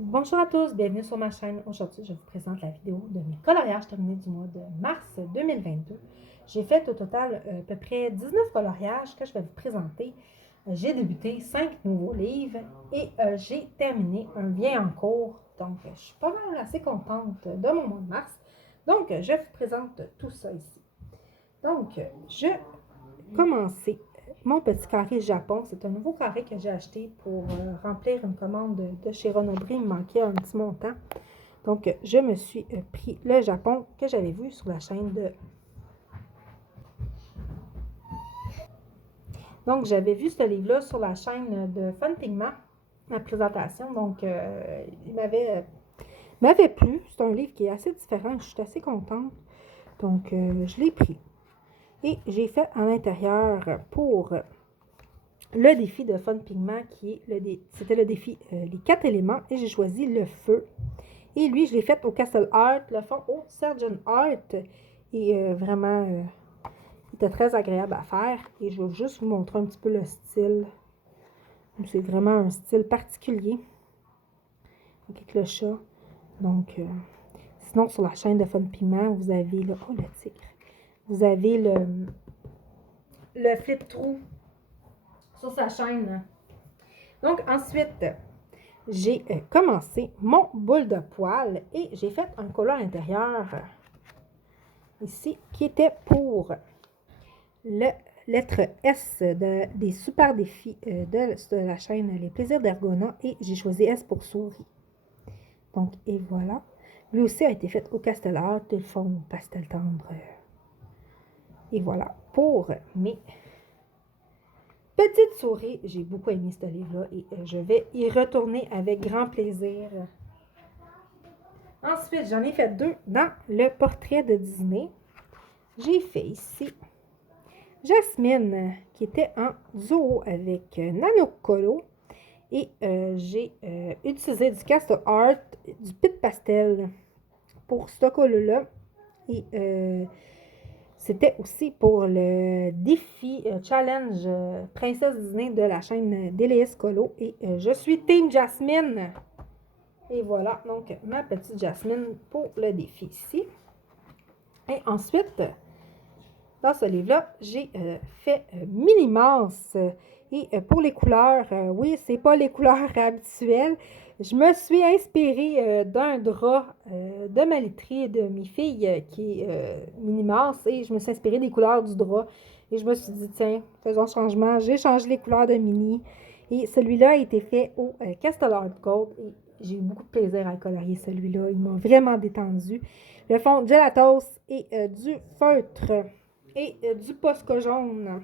Bonjour à tous, bienvenue sur ma chaîne. Aujourd'hui, je vous présente la vidéo de mes coloriages terminés du mois de mars 2022. J'ai fait au total à peu près 19 coloriages que je vais vous présenter. J'ai débuté 5 nouveaux livres et j'ai terminé un bien en cours. Donc, je suis pas mal assez contente de mon mois de mars. Donc, je vous présente tout ça ici. Donc, je commencer mon petit carré Japon. C'est un nouveau carré que j'ai acheté pour remplir une commande de chez Renaud-Bré. Il me manquait un petit montant. Donc, je me suis pris le Japon que j'avais vu sur la chaîne de... Donc, j'avais vu ce livre-là sur la chaîne de Fun Pigment, ma présentation. Donc, il m'avait plu. C'est un livre qui est assez différent. Je suis assez contente. Donc, je l'ai pris. Et j'ai fait en intérieur pour le défi de Fun Pigment c'était le défi les 4 éléments et j'ai choisi le feu. Et lui, je l'ai fait au Castle Art, le fond au Surgeon Art. Et vraiment, il était très agréable à faire. Et je vais juste vous montrer un petit peu le style. C'est vraiment un style particulier avec le chat. Donc, sinon, sur la chaîne de Fun Pigment, vous avez le... Oh, le tigre! Vous avez le flip-through sur sa chaîne. Donc, ensuite, j'ai commencé mon boule de poil et j'ai fait un collant intérieur ici qui était pour le lettre S des super défis de la chaîne Les Plaisirs d'Ergona et j'ai choisi S pour souris. Donc, et voilà. Lui aussi a été fait au Castel Art, le fond pastel tendre. Et voilà, pour mes petites souris, j'ai beaucoup aimé ce livre-là et je vais y retourner avec grand plaisir. Ensuite, j'en ai fait 2 dans le portrait de Disney. J'ai fait ici Jasmine, qui était en duo avec Nano Colo. Et j'ai utilisé du Castle Art, du Pit Pastel pour ce colo-là. Et c'était aussi pour le défi challenge Princesse Disney de la chaîne Délice Colo. Et je suis Team Jasmine. Et voilà, donc ma petite Jasmine pour le défi ici. Et ensuite, dans ce livre-là, j'ai fait Minimas. Et pour les couleurs, oui, c'est pas les couleurs habituelles. Je me suis inspirée d'un drap de ma literie de mes filles qui est Minimas. Et je me suis inspirée des couleurs du drap. Et je me suis dit, tiens, faisons changement. J'ai changé les couleurs de Mini. Et celui-là a été fait au Castle Art Gold. Et j'ai eu beaucoup de plaisir à colorier celui-là. Il m'a vraiment détendu. Le fond Gelatos et du feutre et du Posca jaune.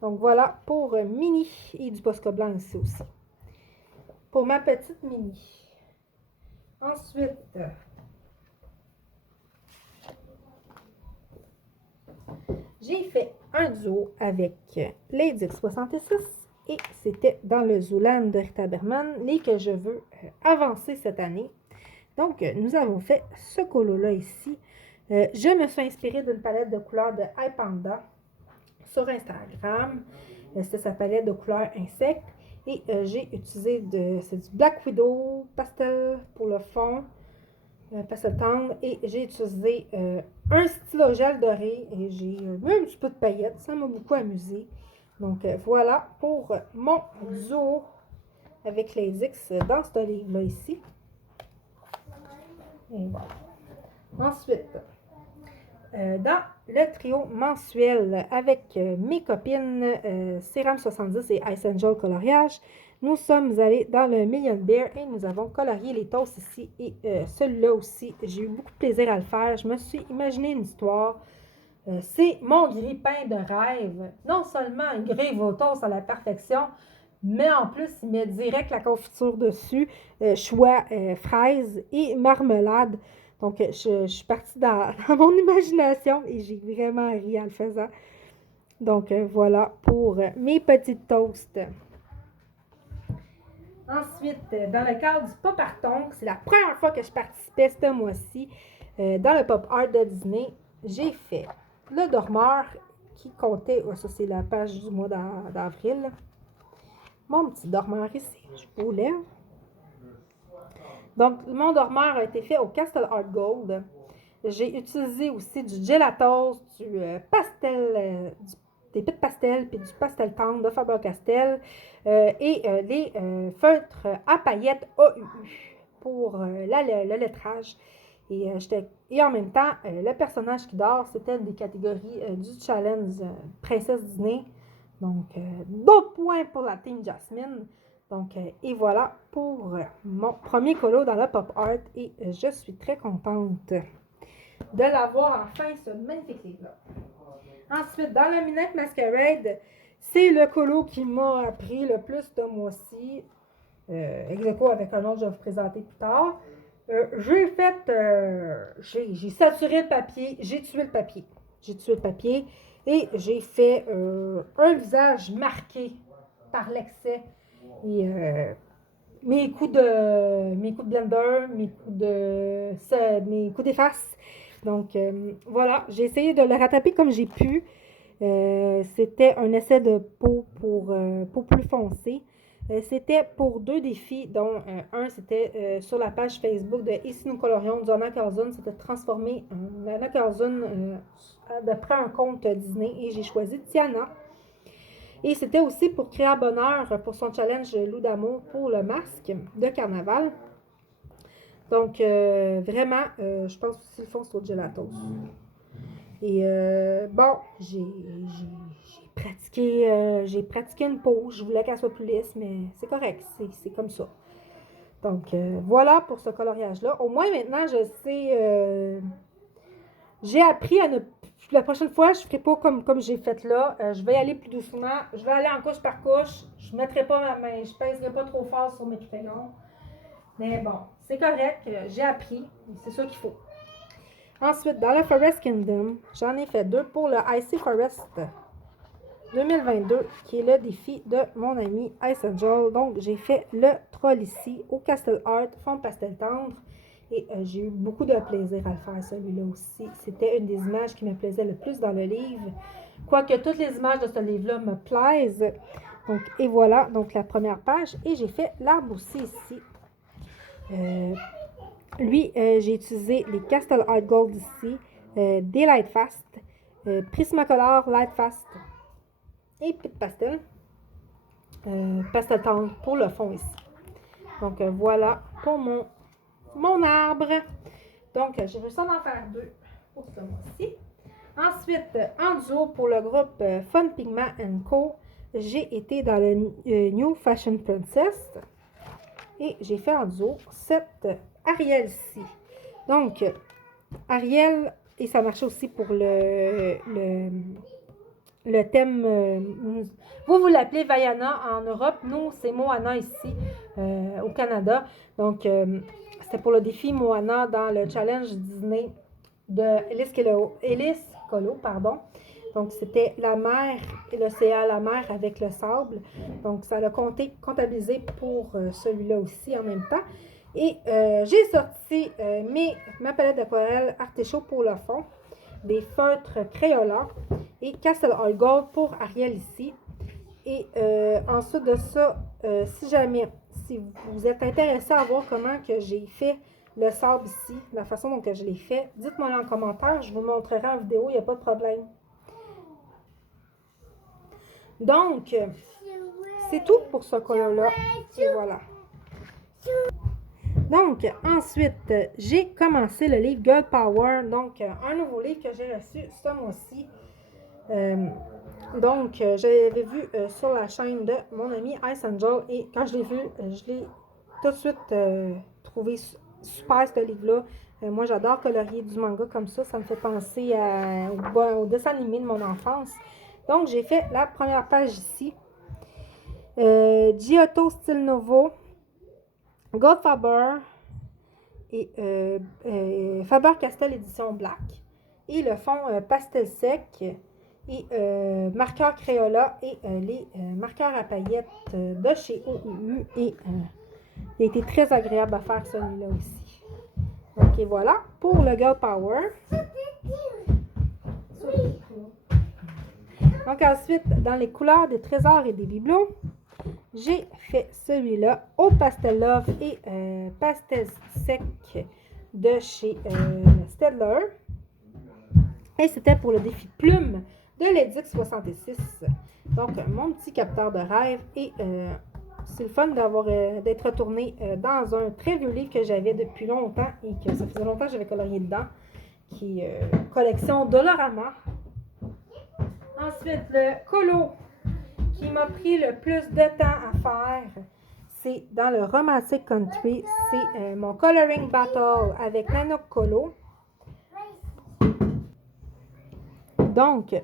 Donc voilà pour Mini et du Posca blanc ici aussi. Pour ma petite Mini. Ensuite, j'ai fait un duo avec Lady X66 et c'était dans le Zooland de Rita Berman, les que je veux avancer cette année. Donc, nous avons fait ce colo-là ici. Je me suis inspirée d'une palette de couleurs de iPanda sur Instagram. C'était sa palette de couleurs insectes. Et j'ai utilisé c'est du Black Widow pastel pour le fond, pastel tendre. Et j'ai utilisé un stylo gel doré et j'ai mis un petit peu de paillettes. Ça m'a beaucoup amusé. Donc voilà pour mon duo avec les X dans ce livre-là ici. Et voilà. Ensuite, dans le trio mensuel avec mes copines Céram 70 et Ice Angel Coloriage, nous sommes allés dans le Million Bear et nous avons colorié les toasts ici. Et celui-là aussi, j'ai eu beaucoup de plaisir à le faire. Je me suis imaginé une histoire. C'est mon grille-pain de rêve. Non seulement il grille vos toasts à la perfection, mais en plus, il met direct la confiture dessus, choix, fraises et marmelade. Donc, je suis partie dans mon imagination et j'ai vraiment ri en le faisant. Donc, voilà pour mes petites toasts. Ensuite, dans le cadre du Pop Arton, c'est la première fois que je participais ce mois-ci dans le Pop Art de Disney. J'ai fait le dormeur qui comptait, ça c'est la page du mois d'avril. Mon petit dormeur ici, je vous lève. Donc, mon dormeur a été fait au Castle Art Gold. J'ai utilisé aussi du gelatos, du pastel, des pits de pastel, puis du pastel tendre de Faber-Castell et les feutres à paillettes AUU pour le lettrage. Et en même temps, le personnage qui dort, c'était une des catégories du challenge Princesse Disney. Donc, d'autres points pour la team Jasmine. Donc, et voilà pour mon premier colo dans le pop art. Et je suis très contente de l'avoir enfin, ce magnifique livre-là. Ensuite, dans la Minette Masquerade, c'est le colo qui m'a appris le plus ce mois-ci. Ex-aequo avec un autre, je vais vous présenter plus tard. J'ai saturé le papier, j'ai tué le papier. J'ai tué le papier et j'ai fait un visage marqué par l'excès. Et mes coups de blender, mes coups d'efface. Donc voilà, j'ai essayé de le rattraper comme j'ai pu. C'était un essai de peau pour plus foncé. C'était pour 2 défis, dont un, c'était sur la page Facebook de Ici nous colorions, du Anna Curzon. C'était transformé en Anna Curzon d'après un conte Disney et j'ai choisi Tiana. Et c'était aussi pour Créa Bonheur pour son challenge Loup d'amour pour le masque de carnaval. Donc, vraiment, je pense aussi le fond c'est au gelatos. Et bon, j'ai pratiqué une pause. Je voulais qu'elle soit plus lisse, mais c'est correct, c'est comme ça. Donc, voilà pour ce coloriage-là. Au moins, maintenant, je sais... j'ai appris à ne... La prochaine fois, je ne ferai pas comme j'ai fait là. Je vais y aller plus doucement. Je vais aller en couche par couche. Je ne mettrai pas ma main. Je ne pèserai pas trop fort sur mes crayons. Mais bon, c'est correct. J'ai appris. C'est ça qu'il faut. Ensuite, dans le Forest Kingdom, j'en ai fait 2 pour le Icy Forest 2022, qui est le défi de mon ami Ice Angel. Donc, j'ai fait le troll ici au Castle Art, fond pastel tendre. Et j'ai eu beaucoup de plaisir à le faire, celui-là aussi. C'était une des images qui me plaisait le plus dans le livre. Quoique toutes les images de ce livre-là me plaisent. Donc, et voilà, donc la première page. Et j'ai fait l'arbre aussi ici. Lui, j'ai utilisé les Castle Art Gold ici, des Lightfast, Prismacolor Lightfast et Pit Pastel. Pastel tendre pour le fond ici. Donc, voilà pour mon arbre. Donc, j'ai réussi à en faire 2 pour ce mois-ci. Ensuite, en duo pour le groupe Fun Pigment Co, j'ai été dans le New Fashion Princess et j'ai fait en duo cette Ariel ici. Donc, Ariel, et ça marchait aussi pour le thème, vous l'appelez Vaiana en Europe, nous c'est Moana ici au Canada. Donc, c'était pour le défi Moana dans le challenge Disney de Ellis Colo, pardon. Donc, c'était la mer et l'océan, la mer avec le sable. Donc, ça l'a comptabilisé pour celui-là aussi en même temps. Et j'ai sorti ma palette d'aquarelle Artichaut pour le fond, des feutres Crayola et Castle Art Gold pour Ariel ici. Et ensuite de ça, si vous êtes intéressé à voir comment que j'ai fait le sable ici, la façon dont je l'ai fait, dites-moi en commentaire, je vous montrerai en vidéo, il n'y a pas de problème. Donc, c'est tout pour ce color-là. Et voilà. Donc, ensuite, j'ai commencé le livre Girl Power. Donc, un nouveau livre que j'ai reçu ce mois-ci. Donc, j'avais vu sur la chaîne de mon ami Ice Angel. Et quand je l'ai vu, je l'ai tout de suite trouvé super, ce livre-là. Moi, j'adore colorier du manga comme ça. Ça me fait penser au dessin animé de mon enfance. Donc, j'ai fait la première page ici. Giotto Style Novo, Goldfaber et Faber-Castell édition Black. Et le fond pastel sec et marqueur Crayola et les marqueurs à paillettes de chez OUU. Et il a été très agréable à faire celui-là aussi. Donc, et voilà pour le Girl Power. Donc, ensuite, dans les couleurs des trésors et des bibelots, j'ai fait celui-là au Pastel Love et Pastel Sec de chez Staedtler. Et c'était pour le défi plume de l'Edix 66. Donc, mon petit capteur de rêve. Et c'est le fun d'être retourné dans un très vieux livre que j'avais depuis longtemps et que ça faisait longtemps que j'avais colorié dedans, qui est collection Dollarama. Ensuite, le colo qui m'a pris le plus de temps à faire, c'est dans le Romantic Country. C'est mon Coloring Battle avec Nanook Colo. Donc,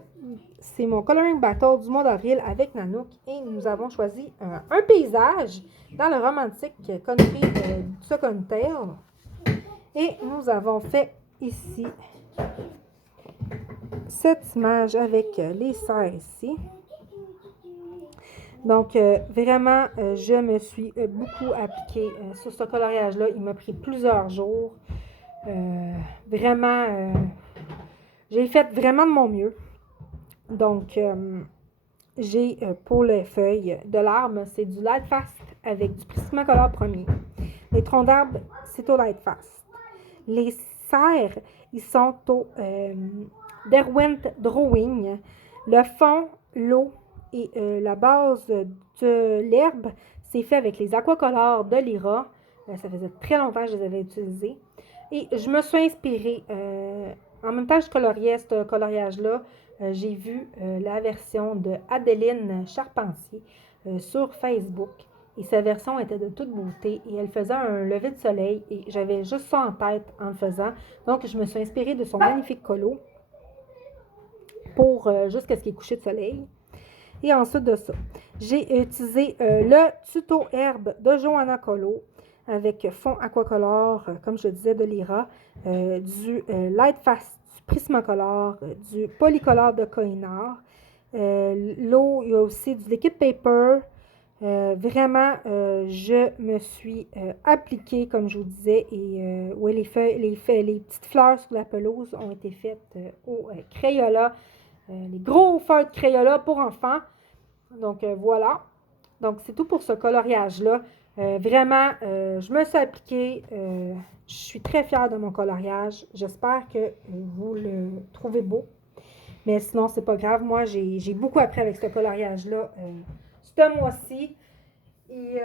c'est mon Coloring Battle du mois d'avril avec Nanook et nous avons choisi un paysage dans le Romantic Country Second Tail. Et nous avons fait ici cette image avec les serres ici. Donc, vraiment, je me suis beaucoup appliquée sur ce coloriage-là. Il m'a pris plusieurs jours. Vraiment, j'ai fait vraiment de mon mieux. Donc, j'ai pour les feuilles de l'arbre, c'est du Light Fast avec du Prismacolor premier. Les troncs d'arbre, c'est au Light Fast. Les serres, ils sont au Derwent Drawing. Le fond, l'eau et la base de l'herbe, c'est fait avec les aquacolors de Lyra. Ça faisait très longtemps que je les avais utilisés. Et je me suis inspirée. En même temps que je coloriais ce coloriage-là, j'ai vu la version de Adeline Charpentier sur Facebook. Et sa version était de toute beauté et elle faisait un lever de soleil et j'avais juste ça en tête en le faisant. Donc, je me suis inspirée de son magnifique colo pour jusqu'à ce qu'il y ait couché de soleil. Et ensuite de ça, j'ai utilisé le tuto herbe de Johanna Colo avec fond aquacolor, comme je disais, de Lyra, du Light Fast, du Prismacolor, du Polycolor de Kohinor. L'eau, il y a aussi du Liquid Paper. Vraiment, je me suis appliquée, comme je vous disais, et oui, les petites fleurs sur la pelouse ont été faites au Crayola. Les gros feuilles de Crayola pour enfants. Donc, voilà. Donc, c'est tout pour ce coloriage-là. Vraiment, je me suis appliquée. Je suis très fière de mon coloriage. J'espère que vous le trouvez beau. Mais sinon, c'est pas grave. Moi, j'ai beaucoup appris avec ce coloriage-là ce mois-ci. Et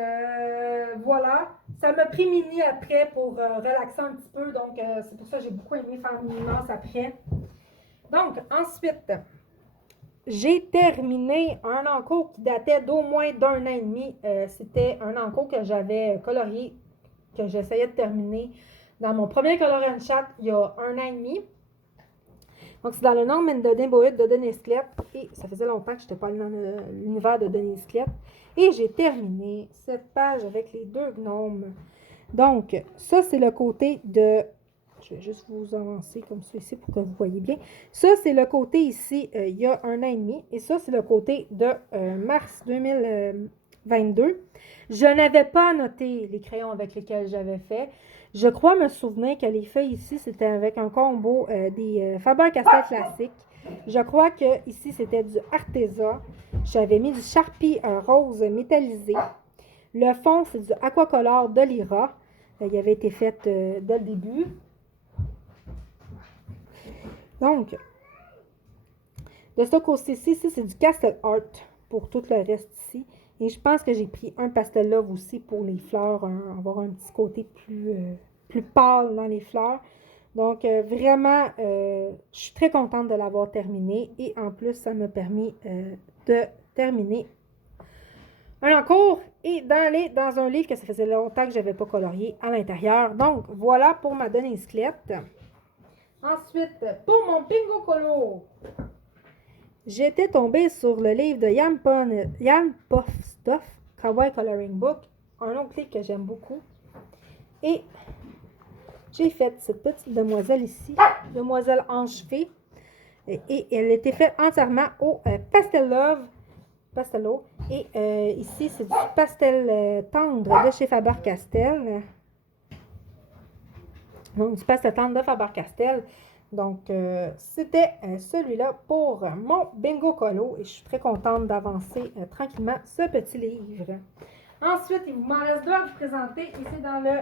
voilà. Ça m'a pris mini après pour relaxer un petit peu. Donc, c'est pour ça que j'ai beaucoup aimé faire mini mince après. Donc, ensuite, j'ai terminé un encours qui datait d'au moins d'1 an et demi. C'était un encours que j'avais colorié, que j'essayais de terminer dans mon premier Color and Chat il y a 1 an et demi. Donc, c'est dans le Norman de Dimboïd de Denis Clett. Et ça faisait longtemps que je n'étais pas allée dans l'univers de Denis Clett. Et j'ai terminé cette page avec les deux gnomes. Donc, ça, c'est le côté de... Je vais juste vous avancer comme ceci pour que vous voyez bien. Ça, c'est le côté ici, il y a 1 an et demi. Et ça, c'est le côté de mars 2022. Je n'avais pas noté les crayons avec lesquels j'avais fait. Je crois me souvenir que les feuilles ici, c'était avec un combo des Faber-Castell classiques. Je crois que ici, c'était du Arteza. J'avais mis du Sharpie rose métallisé. Le fond, c'est du Aquacolor de Lyra. Il avait été fait dès le début. Donc, de ce côté-ci, c'est du Castle Art pour tout le reste ici. Et je pense que j'ai pris un Pastel Love aussi pour les fleurs, avoir un petit côté plus pâle dans les fleurs. Donc, vraiment, je suis très contente de l'avoir terminé. Et en plus, ça m'a permis de terminer un encours et dans un livre que ça faisait longtemps que je n'avais pas colorié à l'intérieur. Donc, voilà pour ma Denise Clett. Ensuite, pour mon Bingo Colo, j'étais tombée sur le livre de Jan Postoff, Kawaii Coloring Book, un autre livre que j'aime beaucoup. Et j'ai fait cette petite demoiselle ici, demoiselle enchevée, et elle était faite entièrement au Pastello. Et ici, c'est du pastel tendre de chez Faber-Castell. Donc, du pastel tendre de Faber-Castell. Donc, c'était celui-là pour mon Bingo Colo et je suis très contente d'avancer tranquillement ce petit livre. Ensuite, il m'en reste deux à vous présenter et c'est dans le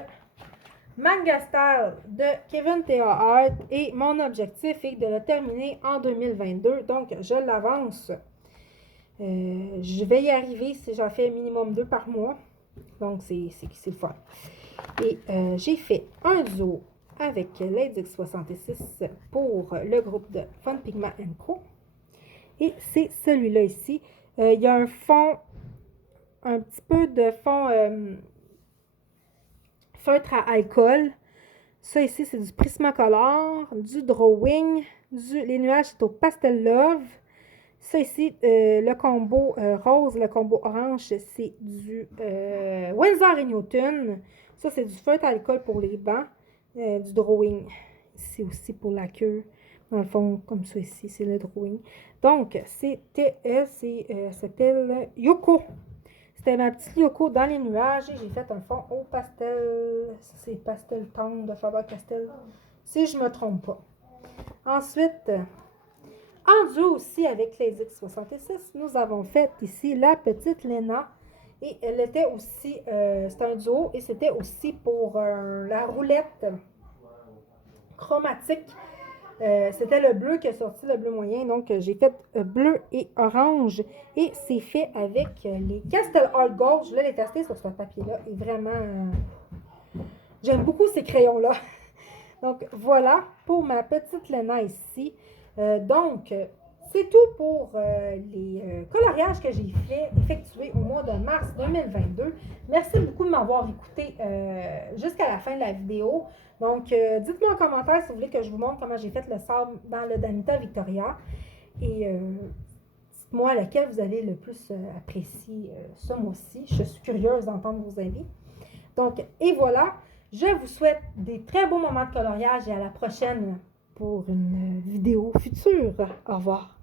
Manga Style de Kevin T.A. Hart et mon objectif est de le terminer en 2022. Donc, je l'avance. Je vais y arriver si j'en fais minimum 2 par mois. Donc, c'est le fun. Et j'ai fait un duo avec Lady 66 pour le groupe de Fun Pigment Co. Et c'est celui-là ici. Il y a un fond, un petit peu de fond feutre à alcool. Ça ici, c'est du Prismacolor, du drawing, les nuages, c'est au Pastel Love. Ça ici, le combo rose, le combo orange, c'est du Winsor & Newton. Ça, c'est du feutre à alcool pour les bancs, du drawing. Ici aussi pour la queue. Dans le fond, comme ça ici, c'est le drawing. Donc, c'était le Yoko. C'était ma petite Yoko dans les nuages et j'ai fait un fond au pastel. Ça, c'est pastel tendre de Faber-Castell, si je ne me trompe pas. Ensuite, en duo aussi avec les X66, nous avons fait ici la petite Lena. Et elle était aussi, c'était un duo et c'était aussi pour la roulette chromatique. C'était le bleu qui a sorti, le bleu moyen. Donc, j'ai fait bleu et orange. Et c'est fait avec les Castel Art Gold. Je voulais les tester sur ce papier-là. Et vraiment, j'aime beaucoup ces crayons-là. Donc, voilà pour ma petite Lena ici. Donc, c'est tout pour les coloriages que j'ai effectués au mois de mars 2022. Merci beaucoup de m'avoir écouté jusqu'à la fin de la vidéo. Donc, dites-moi en commentaire si vous voulez que je vous montre comment j'ai fait le sable dans le Danita Victoria. Et dites-moi lequel vous avez le plus apprécié ce mois-ci. Je suis curieuse d'entendre vos avis. Donc, et voilà. Je vous souhaite des très beaux moments de coloriage et à la prochaine pour une vidéo future. Au revoir.